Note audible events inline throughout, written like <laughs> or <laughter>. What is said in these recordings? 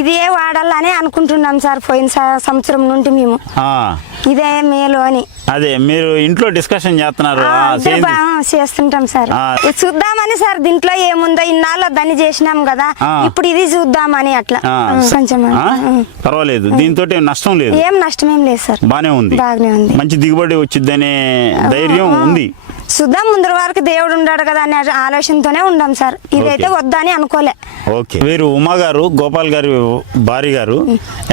ఇదే వాడాలని అనుకుంటున్నాం సార్ పోయిన సంవత్సరం నుండి మేము. ఇదే మేలు అని. అదే మీరు ఇంట్లో డిస్కషన్ చేస్తున్నారు. చేస్తుంటాం సార్. చూద్దామని సార్ దీంట్లో ఏముందో ఇన్నాళ్ళు దాన్ని చేసినాం కదా. ఇప్పుడు ఇది చూద్దామని అట్లా. కొంచెం? పర్వాలేదు. దీంతో నష్టం లేదు. ఏం నష్టమేం లేదు సార్. బానే ఉంది. బాగానే ఉంది. మంచి దిగుబడి వచ్చిద్దనే ధైర్యం. ఉంది. చూద్దాం ముందు వరకు దేవుడు ఉన్నాడు కదా అనే ఆలోచనతోనే ఉండాం సార్. ఇదైతే ఓకే. వద్దని అనుకోలే. ఓకే. వీరు ఉమా గారు గోపాల్ గారి భార్య గారు.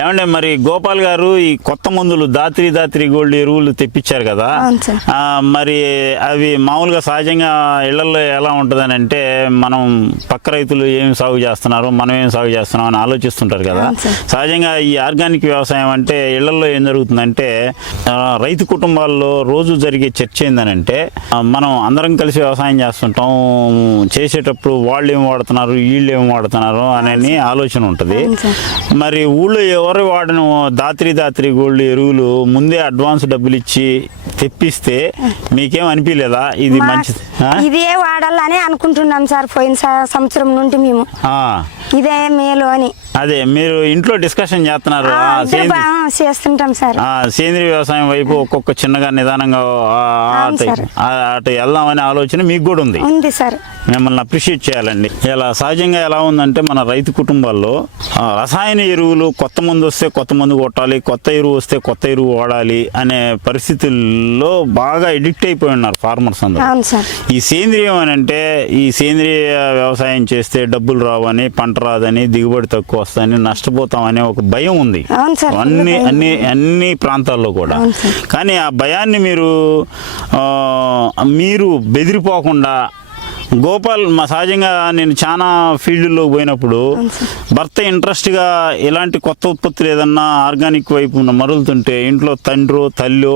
ఏమంటే మరి గోపాల్ గారు ఈ కొత్త మందులు దాత్రి దాత్రి గోల్డ్ ఎరువులు తెప్పించారు కదా. ఆ, మరి అవి మామూలుగా సహజంగా ఇళ్ళలో ఎలా ఉంటుందని అంటే మనం పక్క రైతులు ఏం సాగు చేస్తున్నారు మనం ఏం సాగు చేస్తున్నాం అని ఆలోచిస్తుంటారు కదా. అవును సార్. సహజంగా ఈ ఆర్గానిక్ వ్యవసాయం అంటే ఇళ్ళలో ఏం జరుగుతుందంటే ఆ, రైతు కుటుంబాల్లో రోజు జరిగే చర్చ ఏందనంటే ఆ, మనం అందరం కలిసి వ్యవసాయం చేస్తుంటాం చేసేటప్పుడు వాళ్ళు ఏం వాడుతున్నారు వీళ్ళు ఏం వాడుతున్నారు అనే ఆలోచన ఉంటుంది. మరి ఊళ్ళో ఎవరు వాడిన దాత్రి దాత్రి గోల్డ్ ఎరువులు ముందే అడ్వాన్స్ డబ్బులు ఇచ్చి తెప్పిస్తే మీకేం అనిపించలేదా ఇది మంచిది? ఇదే వాడాలని అనుకుంటున్నాం సార్ పోయిన సంవత్సరం నుండి మేము. ఇదే మేలు అని. అదే మీరు ఇంట్లో డిస్కషన్ చేస్తున్నారు. చేస్తుంటాం సార్. సేంద్రీయ వ్యవసాయం వైపు ఒక్కొక్క చిన్నగా నిదానంగా అటు వెళ్దామనే ఆలోచన మీకు కూడా ఉంది. ఉంది సార్. మిమ్మల్ని అప్రిషియేట్ చేయాలండి. ఇలా సహజంగా ఎలా ఉందంటే మన రైతు కుటుంబాల్లో రసాయన ఎరువులు కొత్త మందు వస్తే కొత్త మందు కొట్టాలి కొత్త ఎరువు వస్తే కొత్త ఎరువు వాడాలి అనే పరిస్థితుల్లో బాగా ఎడిక్ట్ అయిపోయి ఉన్నారు ఫార్మర్స్ అందరూ. ఈ సేంద్రియం అని అంటే ఈ సేంద్రియ వ్యవసాయం చేస్తే డబ్బులు రావని పంట రాదని దిగుబడి తక్కువ వస్తుందని నష్టపోతామనే ఒక భయం ఉంది. అన్ని అన్ని అన్ని ప్రాంతాల్లో కూడా. కానీ ఆ భయాన్ని మీరు మీరు బెదిరిపోకుండా గోపాల్ మా సహజంగా నేను చాలా ఫీల్డ్లో పోయినప్పుడు భర్త ఇంట్రెస్ట్గా ఇలాంటి కొత్త ఉత్పత్తులు ఏదన్నా ఆర్గానిక్ వైపు ఉన్న మరులుతుంటే ఇంట్లో తండ్రో తల్లో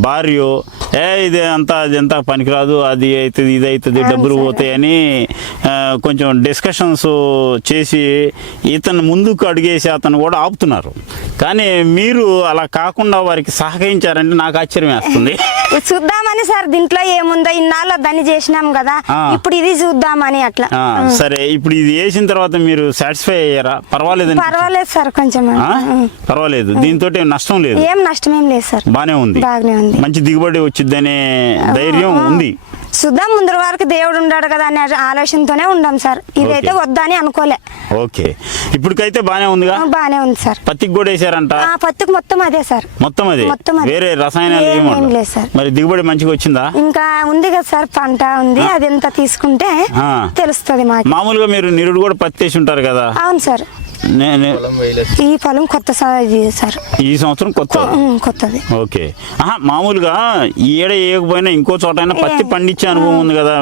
భార్యో ఏ ఇది అంతా అది అంతా పనికిరాదు అది అవుతుంది ఇది అవుతుంది డబ్బులు పోతాయని ఆ, కొంచెం డిస్కషన్స్ చేసి ఇతను ముందుకు అడిగేసి అతను కూడా ఆపుతున్నారు. కానీ మీరు అలా కాకుండా వారికి సహకరించారంటే నాకు ఆశ్చర్యం వేస్తుంది. <laughs> చూద్దామని సార్ దీంట్లో ఏముందో ఇన్నాళ్ళు దాన్ని చేసినాం కదా. ఇప్పుడు ఇది చూద్దామని అట్లా. సరే ఇప్పుడు ఇది వేసిన తర్వాత మీరు సాటిస్ఫై అయ్యారా? పర్వాలేదు పర్వాలేదు సార్ కొంచెం పర్వాలేదు. దీంతో నష్టం లేదు. ఏం నష్టమేం లేదు సార్. బానే ఉంది. బాగానే ఉంది. మంచి దిగుబడి వచ్చిద్దనే ధైర్యం ఉంది. చూద్దాం ముందు వరకు దేవుడు ఉన్నాడు కదా అనే ఆలోచనతోనే ఉండాం సార్. ఇదైతే ఓకే. వద్దని అనుకోలే. ఓకే. ఇప్పటికైతే బానే ఉందిగా? ఆ, బాగానే ఉంది సార్. పత్తికి కూడా వేసారంట? ఆ పత్తికి మొత్తం అదే సార్. మొత్తం అది. వేరే రసాయనాలు ఏమి. లేదు సార్. మరి దిగుబడి మంచిగా వచ్చిందా? ఇంకా ఉంది కదా సార్ పంట ఉంది. అది ఎంత తీసుకుంటే. తెలుస్తుంది మామూలుగా మీరు నిరుడు కూడా పత్తి వేసి ఉంటారు కదా? అవును సార్. నే- నే- ఈ పొలం కొత్త సార్. ఈ సంవత్సరం కొత్త? కొత్తది. ఓకే. ఆహా మామూలుగా ఈ ఏడ వేయకపోయినా ఇంకో చోట అయినా పత్తి పండించే అనుభవం ఉంది కదా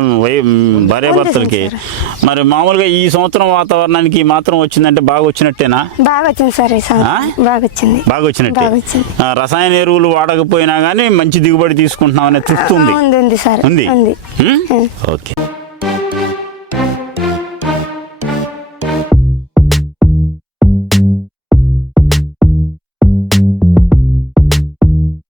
భార్యాభర్తలకి ఉంది మరి మామూలుగా ఈ సంవత్సరం వాతావరణానికి మాత్రం వచ్చిందంటే బాగా వచ్చినట్టేనా? బాగా వచ్చింది సార్ బాగా వచ్చింది. బాగా వచ్చినట్టే. రసాయన ఎరువులు వాడకపోయినా కానీ మంచి దిగుబడి తీసుకుంటున్నాం అనే తృప్తి ఉంది. ఉంది. ఓకే.